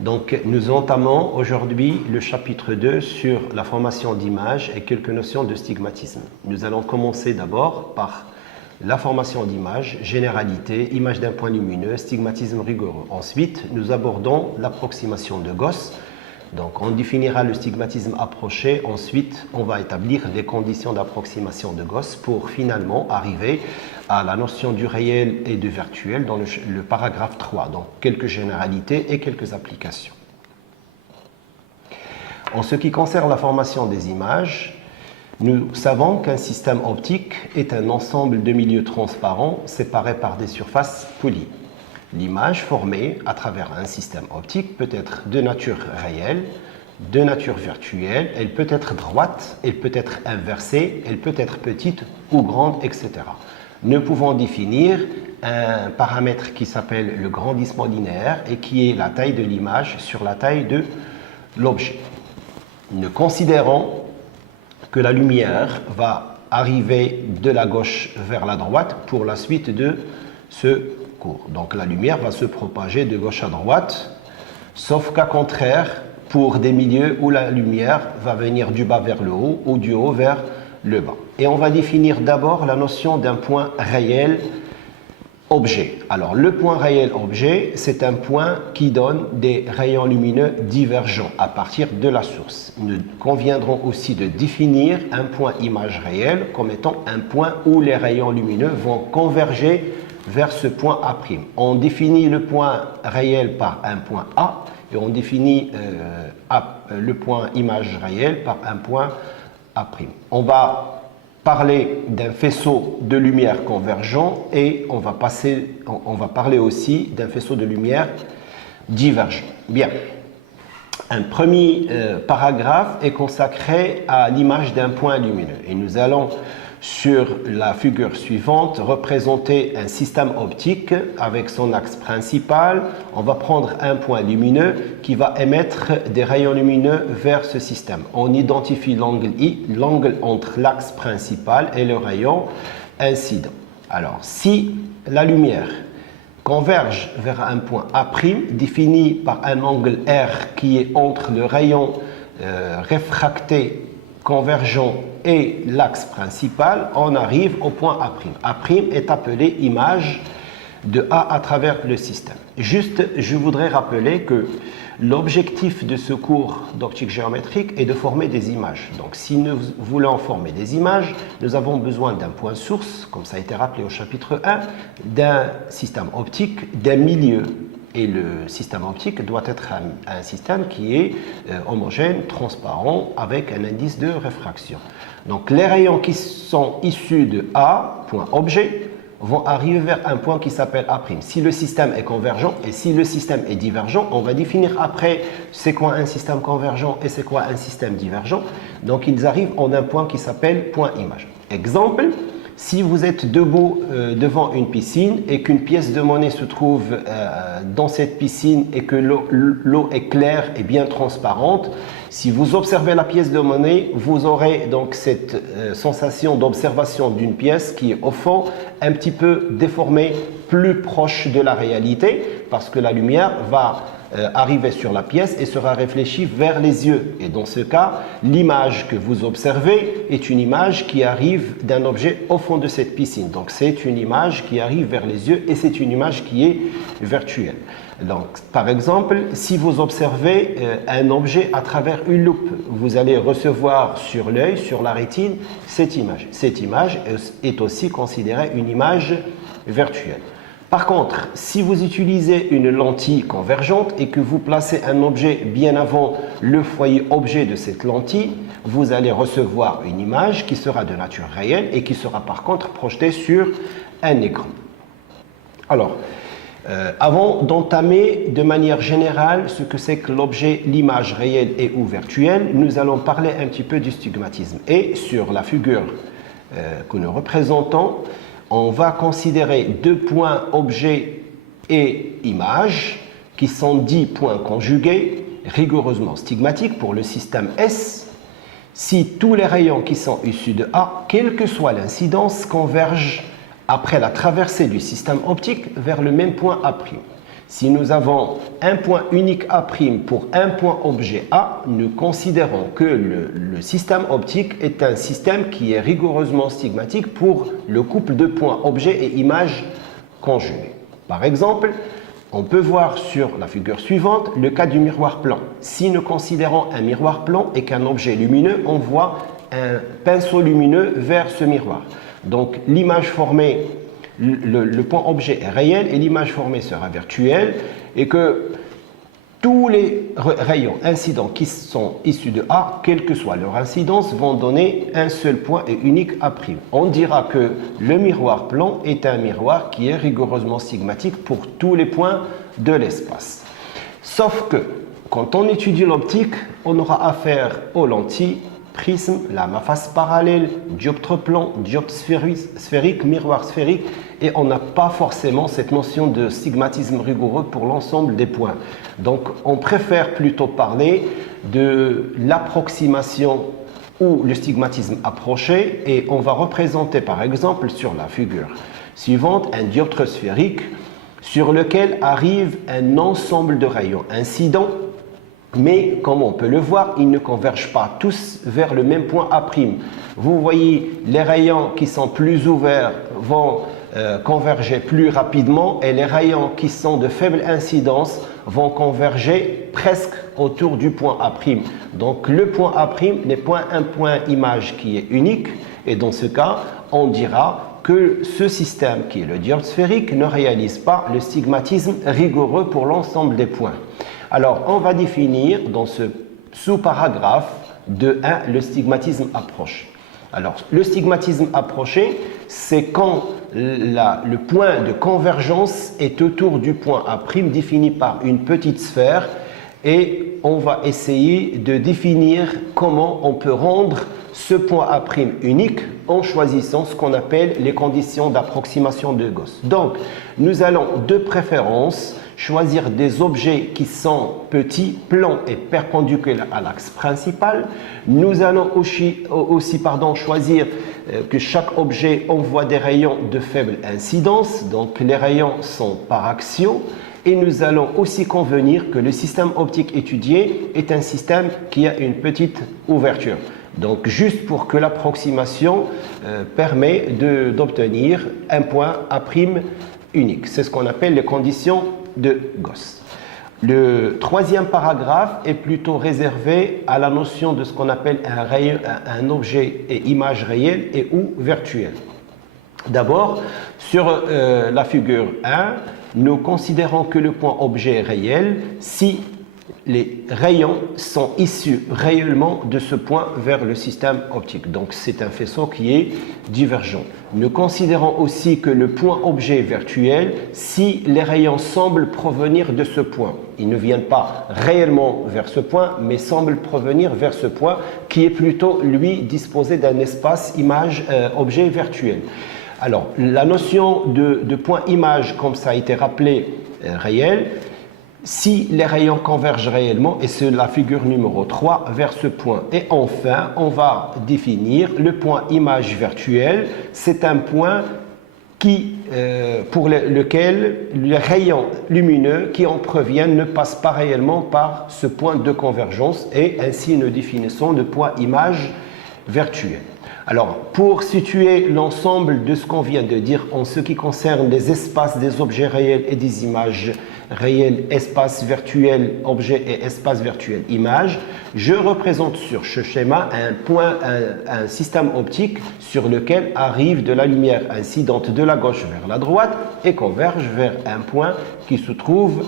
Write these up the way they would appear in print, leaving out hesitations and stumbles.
Donc, nous entamons aujourd'hui le chapitre 2 sur la formation d'images et quelques notions de stigmatisme. Nous allons commencer d'abord par la formation d'images, généralité, image d'un point lumineux, stigmatisme rigoureux. Ensuite, nous abordons l'approximation de Gauss. Donc, on définira le stigmatisme approché. Ensuite, on va établir les conditions d'approximation de Gauss pour finalement arriver à la notion du réel et du virtuel dans le paragraphe 3. Donc, quelques généralités et quelques applications. En ce qui concerne la formation des images, nous savons qu'un système optique est un ensemble de milieux transparents séparés par des surfaces polies. L'image formée à travers un système optique peut être de nature réelle, de nature virtuelle, elle peut être droite, elle peut être inversée, elle peut être petite ou grande, etc. Nous pouvons définir un paramètre qui s'appelle le grandissement linéaire et qui est la taille de l'image sur la taille de l'objet. Nous considérons que la lumière va arriver de la gauche vers la droite pour la suite de ce cours. Donc la lumière va se propager de gauche à droite, sauf qu'à contraire, pour des milieux où la lumière va venir du bas vers le haut ou du haut vers le bas. Et on va définir d'abord la notion d'un point réel objet. Alors le point réel objet, c'est un point qui donne des rayons lumineux divergents à partir de la source. Nous conviendrons aussi de définir un point image réel comme étant un point où les rayons lumineux vont converger vers ce point A'. On définit le point réel par un point A et on définit le point image réel par un point A'. On va parler d'un faisceau de lumière convergent et on va parler aussi d'un faisceau de lumière divergent. Bien. Un premier paragraphe est consacré à l'image d'un point lumineux et nous allons sur la figure suivante représenter un système optique avec son axe principal. On va prendre un point lumineux qui va émettre des rayons lumineux vers ce système. On identifie l'angle I, l'angle entre l'axe principal et le rayon incident. Alors, si la lumière converge vers un point A', défini par un angle R qui est entre le rayon réfracté convergent et l'axe principal, on arrive au point A'. A' est appelé image de A à travers le système. Juste, je voudrais rappeler que l'objectif de ce cours d'optique géométrique est de former des images. Donc, si nous voulons former des images, nous avons besoin d'un point source, comme ça a été rappelé au chapitre 1, d'un système optique, d'un milieu. Et le système optique doit être un système qui est homogène, transparent, avec un indice de réfraction. Donc les rayons qui sont issus de A, point objet, vont arriver vers un point qui s'appelle A'. Si le système est convergent et si le système est divergent, on va définir après c'est quoi un système convergent et c'est quoi un système divergent. Donc ils arrivent en un point qui s'appelle point image. Exemple. Si vous êtes debout devant une piscine et qu'une pièce de monnaie se trouve dans cette piscine et que l'eau est claire et bien transparente, si vous observez la pièce de monnaie, vous aurez donc cette sensation d'observation d'une pièce qui est au fond un petit peu déformée, plus proche de la réalité, parce que la lumière va arriver sur la pièce et sera réfléchie vers les yeux. Et dans ce cas, l'image que vous observez est une image qui arrive d'un objet au fond de cette piscine. Donc c'est une image qui arrive vers les yeux et c'est une image qui est virtuelle. Donc, par exemple, si vous observez un objet à travers une loupe, vous allez recevoir sur l'œil, sur la rétine, cette image. Cette image est aussi considérée une image virtuelle. Par contre, si vous utilisez une lentille convergente et que vous placez un objet bien avant le foyer objet de cette lentille, vous allez recevoir une image qui sera de nature réelle et qui sera par contre projetée sur un écran. Alors, avant d'entamer de manière générale ce que c'est que l'objet, l'image réelle et ou virtuelle, nous allons parler un petit peu du stigmatisme. Et sur la figure que nous représentons, on va considérer deux points objet et image qui sont dits points conjugués, rigoureusement stigmatiques pour le système S, si tous les rayons qui sont issus de A, quelle que soit l'incidence, convergent après la traversée du système optique vers le même point A'. Si nous avons un point unique A' pour un point objet A, nous considérons que le système optique est un système qui est rigoureusement stigmatique pour le couple de points objet et image conjugués. Par exemple, on peut voir sur la figure suivante le cas du miroir plan. Si nous considérons un miroir plan et qu'un objet lumineux, on voit un pinceau lumineux vers ce miroir. Donc l'image formée, le point objet est réel et l'image formée sera virtuelle, et que tous les rayons incidents qui sont issus de A, quelle que soit leur incidence, vont donner un seul point et unique A'. On dira que le miroir plan est un miroir qui est rigoureusement stigmatique pour tous les points de l'espace. Sauf que quand on étudie l'optique, on aura affaire aux lentilles, prisme, lame à face parallèle, dioptre plan, dioptre sphérique, miroir sphérique, et on n'a pas forcément cette notion de stigmatisme rigoureux pour l'ensemble des points. Donc on préfère plutôt parler de l'approximation ou le stigmatisme approché, et on va représenter par exemple sur la figure suivante un dioptre sphérique sur lequel arrive un ensemble de rayons incidents. Mais comme on peut le voir, ils ne convergent pas tous vers le même point A'. Vous voyez, les rayons qui sont plus ouverts vont converger plus rapidement, et les rayons qui sont de faible incidence vont converger presque autour du point A'. Donc le point A' n'est pas un point image qui est unique, et dans ce cas, on dira que ce système qui est le dioptre sphérique ne réalise pas le stigmatisme rigoureux pour l'ensemble des points. Alors, on va définir dans ce sous-paragraphe de 1 le stigmatisme approché. Alors, le stigmatisme approché, c'est quand le point de convergence est autour du point A' défini par une petite sphère, et on va essayer de définir comment on peut rendre ce point A' unique en choisissant ce qu'on appelle les conditions d'approximation de Gauss. Donc, nous allons de préférence choisir des objets qui sont petits, plans et perpendiculaires à l'axe principal. Nous allons aussi choisir que chaque objet envoie des rayons de faible incidence, donc les rayons sont paraxiaux. Et nous allons aussi convenir que le système optique étudié est un système qui a une petite ouverture. Donc juste pour que l'approximation permet d'obtenir un point A' unique. C'est ce qu'on appelle les conditions de Gauss. Le troisième paragraphe est plutôt réservé à la notion de ce qu'on appelle un objet et image réelle et ou virtuelle. D'abord, sur la figure 1, nous considérons que le point objet est réel si les rayons sont issus réellement de ce point vers le système optique. Donc c'est un faisceau qui est divergent. Nous considérons aussi que le point objet est virtuel si les rayons semblent provenir de ce point. Ils ne viennent pas réellement vers ce point, mais semblent provenir vers ce point qui est plutôt, lui, disposé d'un espace image-objet virtuel. Alors, la notion de point image, comme ça a été rappelé, réel, si les rayons convergent réellement, et c'est la figure numéro 3, vers ce point. Et enfin, on va définir le point image virtuel. C'est un point pour lequel les rayons lumineux qui en proviennent ne passent pas réellement par ce point de convergence, et ainsi nous définissons le point image virtuel. Alors, pour situer l'ensemble de ce qu'on vient de dire en ce qui concerne les espaces des objets réels et des images réelles, espace virtuel objet et espace virtuel image, je représente sur ce schéma un système optique sur lequel arrive de la lumière incidente de la gauche vers la droite et converge vers un point qui se trouve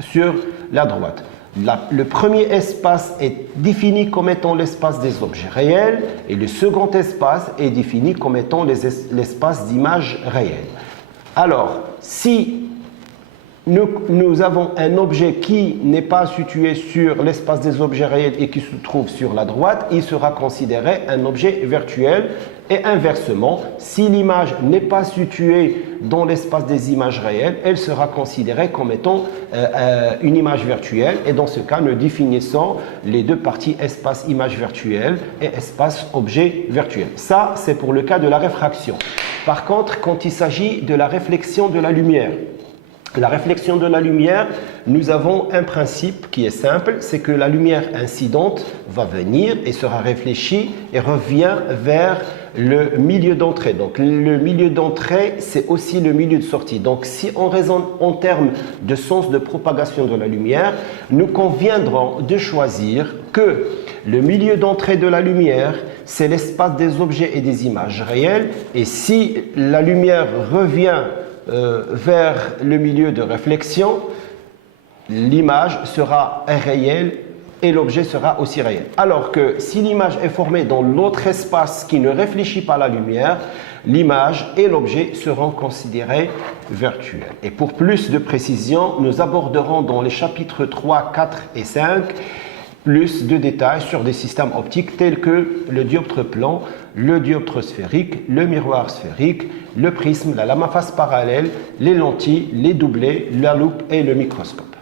sur la droite. Le premier espace est défini comme étant l'espace des objets réels, et le second espace est défini comme étant l'espace d'images réelles. Alors, si nous avons un objet qui n'est pas situé sur l'espace des objets réels et qui se trouve sur la droite, il sera considéré un objet virtuel. Et inversement, si l'image n'est pas située dans l'espace des images réelles, elle sera considérée comme étant une image virtuelle. Et dans ce cas, nous définissons les deux parties espace image virtuelle et espace objet virtuel. Ça, c'est pour le cas de la réfraction. Par contre, quand il s'agit de la réflexion de la lumière, La réflexion de la lumière, nous avons un principe qui est simple, c'est que la lumière incidente va venir et sera réfléchie et revient vers le milieu d'entrée. Donc le milieu d'entrée, c'est aussi le milieu de sortie. Donc si on raisonne en termes de sens de propagation de la lumière, nous conviendrons de choisir que le milieu d'entrée de la lumière, c'est l'espace des objets et des images réelles. Et si la lumière revient vers le milieu de réflexion, l'image sera réelle et l'objet sera aussi réel. Alors que si l'image est formée dans l'autre espace qui ne réfléchit pas la lumière, l'image et l'objet seront considérés virtuels. Et pour plus de précision, nous aborderons dans les chapitres 3, 4 et 5 plus de détails sur des systèmes optiques tels que le dioptre plan, le dioptre sphérique, le miroir sphérique, le prisme, la lame à face parallèle, les lentilles, les doublets, la loupe et le microscope.